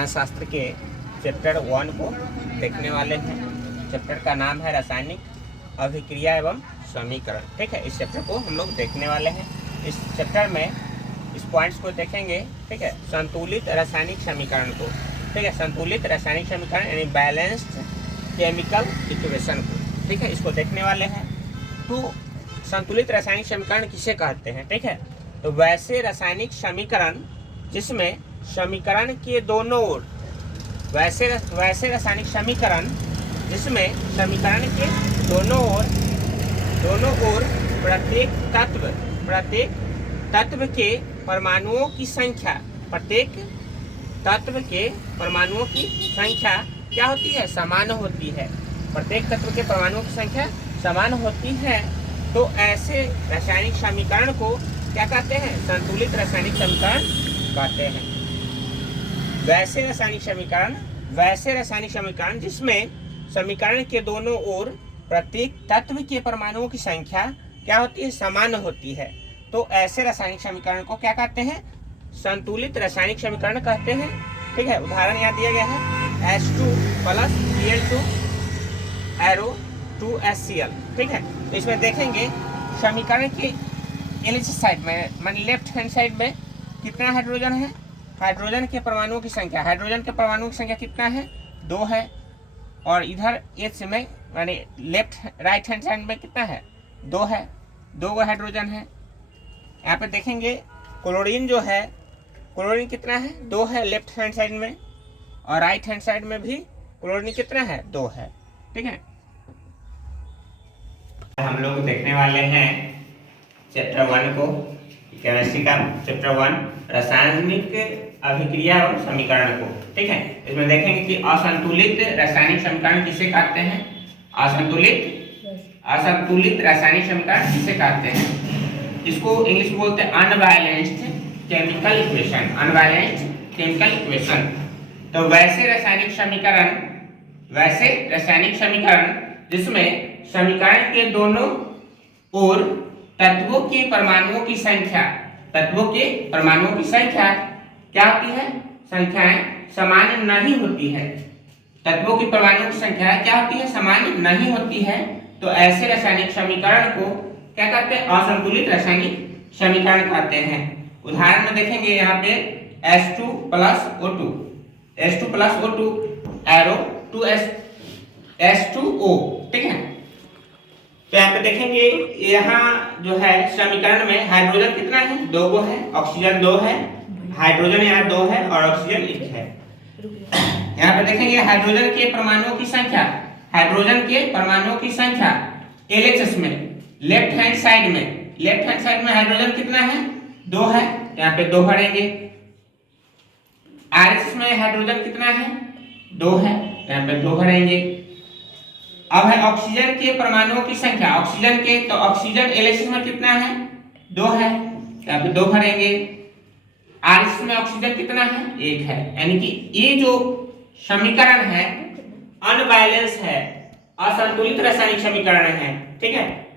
रसायन शास्त्र के चैप्टर 1 को देखने वाले हैं। चैप्टर का नाम है रासायनिक अभिक्रिया एवं समीकरण। ठीक है, इस चैप्टर को हम लोग देखने वाले हैं। इस चैप्टर में इस पॉइंट्स को देखेंगे। ठीक है, संतुलित रासायनिक समीकरण को, ठीक है, संतुलित रासायनिक समीकरण यानी बैलेंस्ड केमिकल इक्वेशन को, ठीक है, इसको देखने वाले हैं। तो संतुलित रासायनिक समीकरण किसे कहते हैं? ठीक है, तो वैसे रासायनिक समीकरण जिसमें समीकरण के दोनों ओर, वैसे रासायनिक समीकरण जिसमें समीकरण के दोनों ओर प्रत्येक तत्व के परमाणुओं की संख्या, प्रत्येक तत्व के परमाणुओं की संख्या क्या होती है? समान होती है। प्रत्येक तत्व के परमाणुओं की संख्या समान होती है। तो ऐसे रासायनिक समीकरण को क्या कहते हैं? संतुलित रासायनिक समीकरण कहते हैं। वैसे रासायनिक समीकरण जिसमें समीकरण के दोनों ओर प्रत्येक तत्व के परमाणुओं की संख्या क्या होती है? समान होती है। तो ऐसे रासायनिक समीकरण को क्या कहते हैं? संतुलित रासायनिक समीकरण कहते हैं। ठीक है, उदाहरण यहाँ दिया गया है H2 + Cl2 एरो 2HCl। ठीक है, तो इसमें देखेंगे समीकरण के LHS साइड में, मान लेफ्ट हैंड साइड में कितना हाइड्रोजन है? हाइड्रोजन के परमाणुओं की संख्या, हाइड्रोजन के परमाणुओं की संख्या कितना है? 2 है। और इधर H में यानी राइट हैंड साइड में कितना है? 2 है। 2 हाइड्रोजन है। यहाँ पे देखेंगे क्लोरीन जो है, क्लोरीन कितना है? 2 है लेफ्ट हैंड साइड में, और राइट हैंड साइड में भी क्लोरीन कितना है? 2 है। ठीक है, हम लोग देखने वाले हैं चैप्टर 1 को, केमिस्ट्री का चैप्टर 1 रासायनिक अभिक्रिया और समीकरण को। ठीक है, इसमें देखेंगे कि असंतुलित रासायनिक समीकरण किसे कहते हैं? असंतुलित रासायनिक समीकरण किसे कहते हैं? इसको इंग्लिश में बोलते हैं unbalanced chemical equation. Unbalanced chemical equation. तो वैसे रासायनिक समीकरण जिसमें समीकरण के दोनों ओर तत्वों के परमाणुओं की संख्या क्या होती है? संख्याएं समान नहीं होती है। तत्वों की परमाणुओं की संख्या क्या होती है? समान नहीं होती है। तो ऐसे रासायनिक समीकरण को क्या कहते हैं? असंतुलित रासायनिक समीकरण कहते हैं। उदाहरण में देखेंगे यहाँ पे H2 + O2 एरो 2H2O। ठीक है, तो यहाँ पे देखेंगे, यहाँ जो है समीकरण में हाइड्रोजन कितना है? 2 है, ऑक्सीजन 2 है, हाइड्रोजन यहाँ 2 है और ऑक्सीजन 1 है। यहाँ पे देखेंगे हाइड्रोजन के परमाणुओं की संख्या LHS में लेफ्ट हैंड साइड में हाइड्रोजन कितना है? 2 है, यहाँ पे 2 भरेंगे। RHS में हाइड्रोजन कितना है? 2 है, यहाँ पे 2 भरेंगे। अब है ऑक्सीजन के परमाणुओं की संख्या, ऑक्सीजन LHS में कितना है? 2 है, यहाँ पे 2 भरेंगे। RHS में ऑक्सीजन कितना है? 1 है। यानी कि ये जो समीकरण है अनबैलेंस है, असंतुलित रासायनिक समीकरण है। ठीक है,